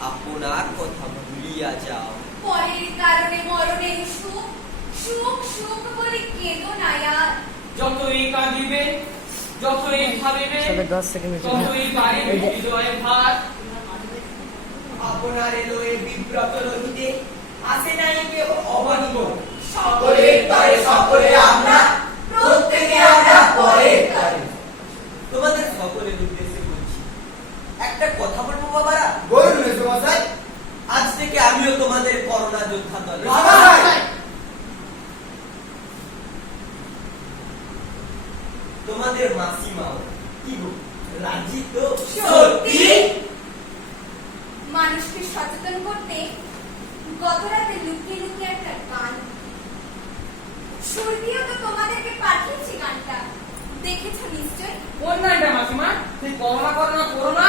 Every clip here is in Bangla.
আপনার কথা ভুলিয়া যাও। পরের কারণে মরণের সুখ সুখ সুখ বলে কেঁদো না আর। যতই কাঁদিবে যতই ভাবিবে সেকেন্ড হয়েছে। ততই বাড়িবে এই যে- হৃদয়ে ভার। আপনার এলো এ বিব্রত রহিতে আসে নাই কেউ অবনিব সকলের তোমাদের মাসিমাও কি রাজি তো? সত্যি? মানুষকে সচেতন করতে গত রাতে লুকিয়ে লুকিয়ে একটা গান। সুর দিয়েও তো তোমাদেরকে পাঠিয়েছি গানটা। দেখেছ নিশ্চয়? কোন গানটা মাসিমা? সেই করোনা করোনা করোনা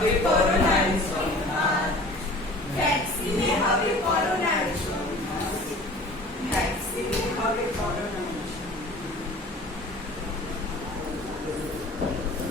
হবে করোনার সন্ধান ভ্যাকসিনে হবে করোনার সন্ধান ভ্যাকসিনে হবে করোনা